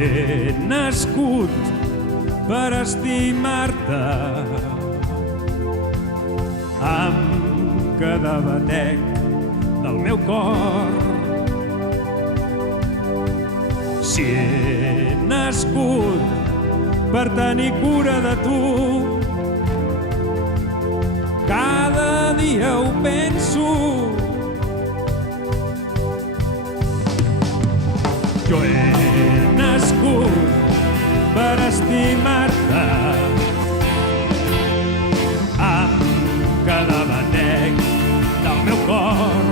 he nascut per estimar-te amb cada batec del meu cor. Si he nascut per tenir cura de tu, cada dia ho penso. Jo he nascut per estimar-te amb cada batec del meu cor.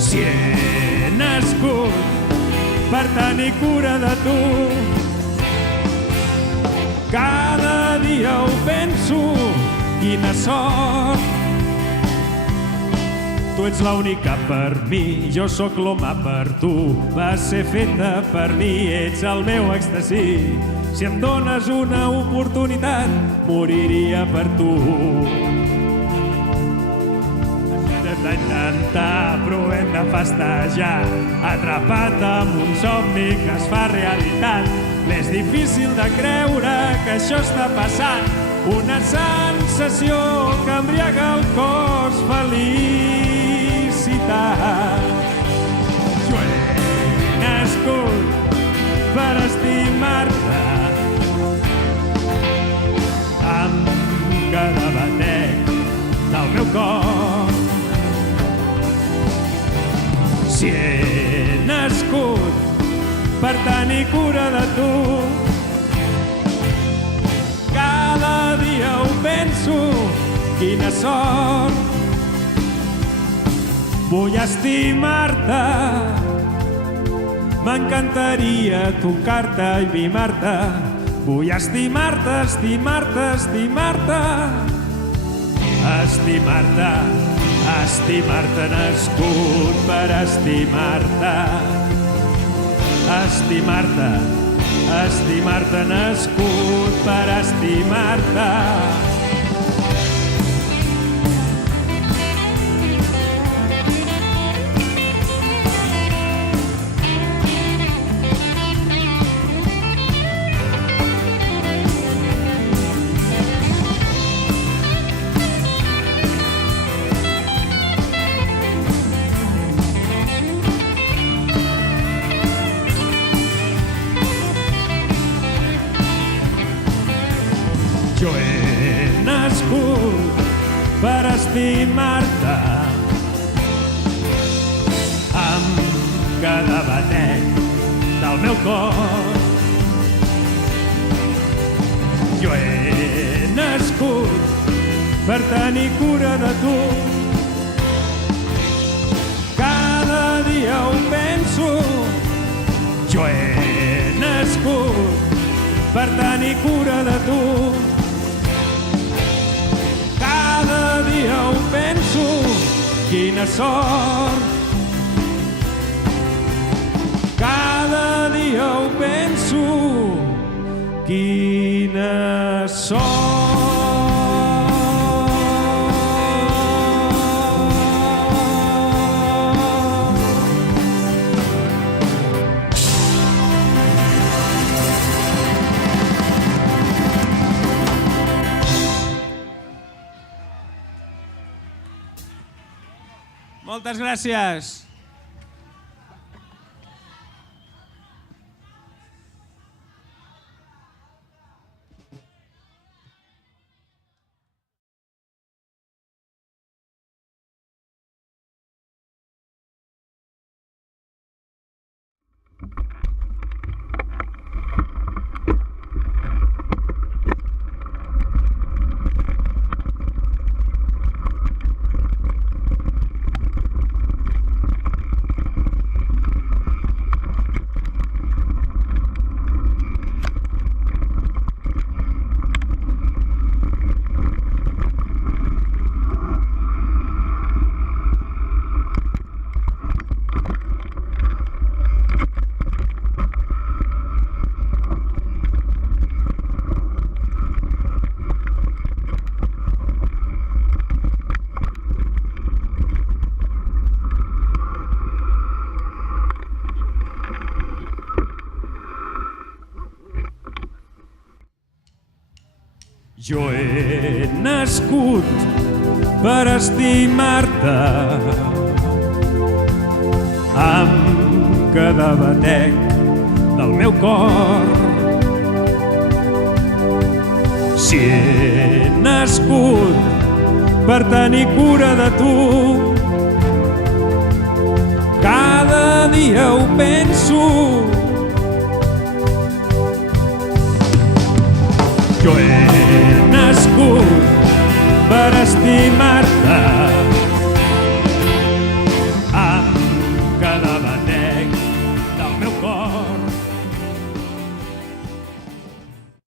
Si he nascut per tenir cura de tu, cada dia ho penso, quina sort. Tu ets l'única per mi, jo sóc l'home per tu. Vas ser feta per mi, ets el meu èxtasi. Si em dones una oportunitat, moriria per tu. Hem d'intentar, però hem de festejar, atrapat amb un somni que es fa realitat. M'és difícil de creure que això està passant, una sensació que embriaga el cos, felicitat. Jo he nascut per estimar-te amb cada batec del meu cor. Si he nascut per tenir cura de tu, cada dia ho penso, quina sort. Vull estimar-te, m'encantaria tocar-te i mimar-te. Vull estimar-te, estimar-te, estimar-te. Estimar-te, estimar-te, nascut per estimar-te. Estimar-te, estimar-te, nascut per estimar-te. Jo he nascut per estimar-te amb cada batec del meu cor. Jo he nascut per tenir cura de tu, cada dia ho penso. Jo he nascut per tenir cura de tu, cada dia ho penso, quina sort. Cada dia ho penso, quina sort. Moltes gràcies. Jo he nascut per estimar-te amb cada batec del meu cor. Si he nascut per tenir cura de tu, cada dia ho penso. Jo he nascut per estimar-te